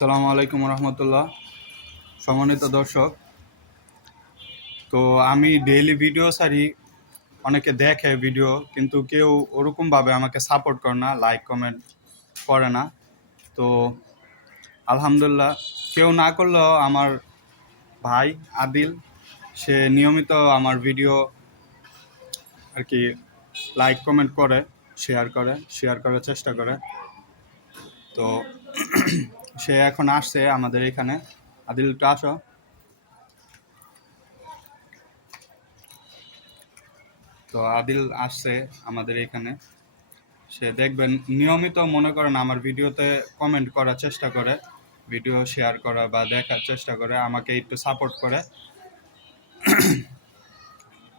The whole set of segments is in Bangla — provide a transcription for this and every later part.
আসসালামু আলাইকুম রহমতুল্লাহ। সম্মানিত দর্শক, তো আমি ডেইলি ভিডিও ছাড়ি, অনেকে দেখে ভিডিও, কিন্তু কেউ ওরকমভাবে আমাকে সাপোর্ট করে না, লাইক কমেন্ট করে না। তো আলহামদুলিল্লাহ, কেউ না করলেও আমার ভাই আদিল, সে নিয়মিত আমার ভিডিও আর কি লাইক কমেন্ট করে, শেয়ার করার চেষ্টা করে। তো সে এখন আসছে আমাদের এখানে। আদিল, একটু আসো। তো আদিল আসছে আমাদের এখানে। সে দেখবেন নিয়মিত, মনে করেন আমার ভিডিওতে কমেন্ট করার চেষ্টা করে, ভিডিও শেয়ার করা বা দেখার চেষ্টা করে, আমাকে একটু সাপোর্ট করে।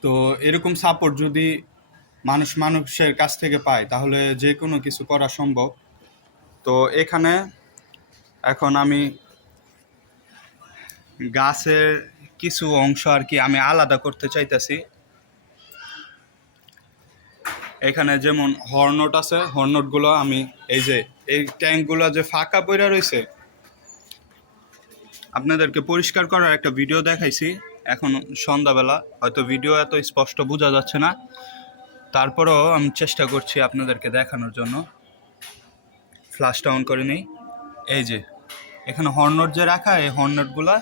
তো এরকম সাপোর্ট যদি মানুষের কাছ থেকে পায়, তাহলে যে কোনো কিছু করা সম্ভব। তো এখানে এখন আমি গাছের কিছু অংশ আর কি আমি আলাদা করতে চাইতেছি। এখানে যেমন হর্নট আছে, হর্নটগুলো আমি এই ট্যাঙ্কগুলো যে ফাঁকা পড়ে রয়েছে, আপনাদেরকে পরিষ্কার করার একটা ভিডিও দেখাইছি। এখন সন্ধ্যাবেলা, হয়তো ভিডিও এত স্পষ্ট বোঝা যাচ্ছে না, তারপরেও আমি চেষ্টা করছি আপনাদেরকে দেখানোর জন্য। ফ্ল্যাশটা অন করে নিই। এই যে এখানে হর্নট যে রাখা, এই হর্নটগুলা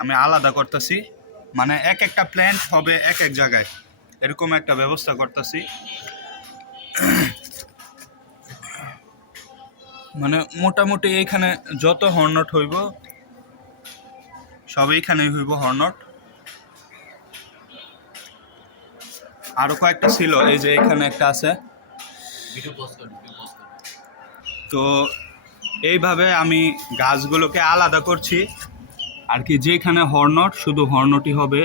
আমি আলাদা করতেছি, মানে এক একটা প্ল্যান্ট হবে এক এক জায়গায়, এরকম একটা ব্যবস্থা করতেছি। মানে মোটামুটি এইখানে যত হর্নট হইব সব এইখানেই হইব হর্নট। আরো কয়েকটা ছিল, এই যে এখানে একটা আছে। তো এইভাবে আমি গাছগুলোকে আলাদা করছি আর কি। যেখানে হর্নট, শুধু হর্নটই হবে,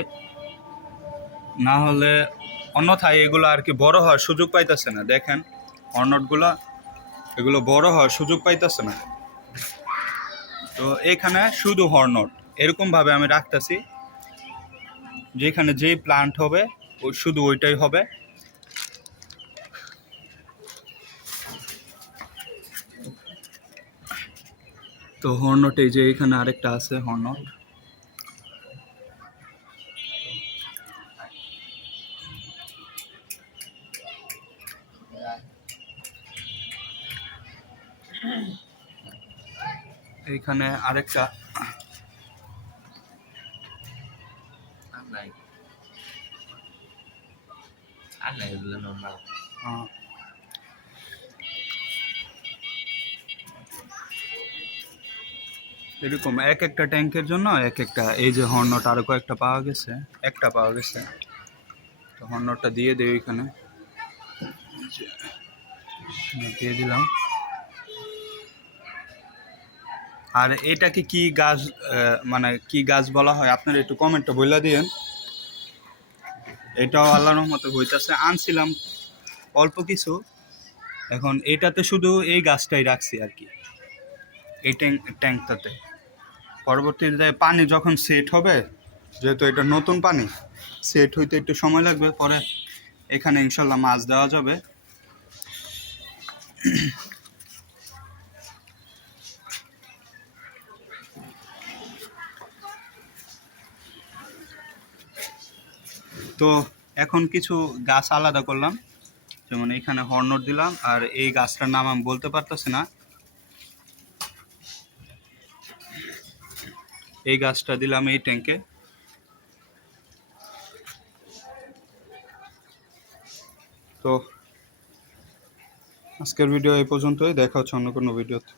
না হলে অন্যথায় এগুলো আর কি বড় হওয়ার সুযোগ পাইতেছে না। দেখেন হর্নটগুলো, এগুলো বড় হওয়ার সুযোগ পাইতেছে না। তো এখানে শুধু হর্নট, এরকমভাবে আমি রাখতেছি। যেখানে যেই প্লান্ট হবে ওই শুধু ওইটাই হবে। তো হর্নট, এই যে এখানে আরেকটা আছে হর্নট। এইখানে আরেকটা। এরকম এক একটা ট্যাঙ্কের জন্য এক একটা, এই যে হর্নট আরো কয়েকটা পাওয়া গেছে, একটা পাওয়া গেছে। তো হর্নটটা দিয়ে দিই এখানে, দিয়ে দিলাম। আর এটাকে কি গাছ, মানে কি গাছ বলা হয় আপনারা একটু কমেন্টটা বলে দিয়েন। এটাও আল্লাহর রহমতে হইতাছে, আনছিলাম অল্প কিছু। এখন এটাতে শুধু এই গাছটাই রাখছি আর কি, এই ট্যাঙ্কটাতে। পরবর্তীতে পানি যখন সেট হবে, যেহেতু এটা নতুন পানি, সেট হইতে একটু সময় লাগবে, পরে এখানে ইনশাল্লাহ মাছ দেওয়া যাবে। তো এখন কিছু গাছ আলাদা করলাম, যেমন এখানে হর্নট দিলাম, আর এই গাছটার নাম আমি বলতে পারতেছি না। এই গাছটা দিলাম এই ট্যাঙ্কে। তো আজকের ভিডিও এই পর্যন্তই, দেখা হচ্ছে অন্য কোনো ভিডিওতে।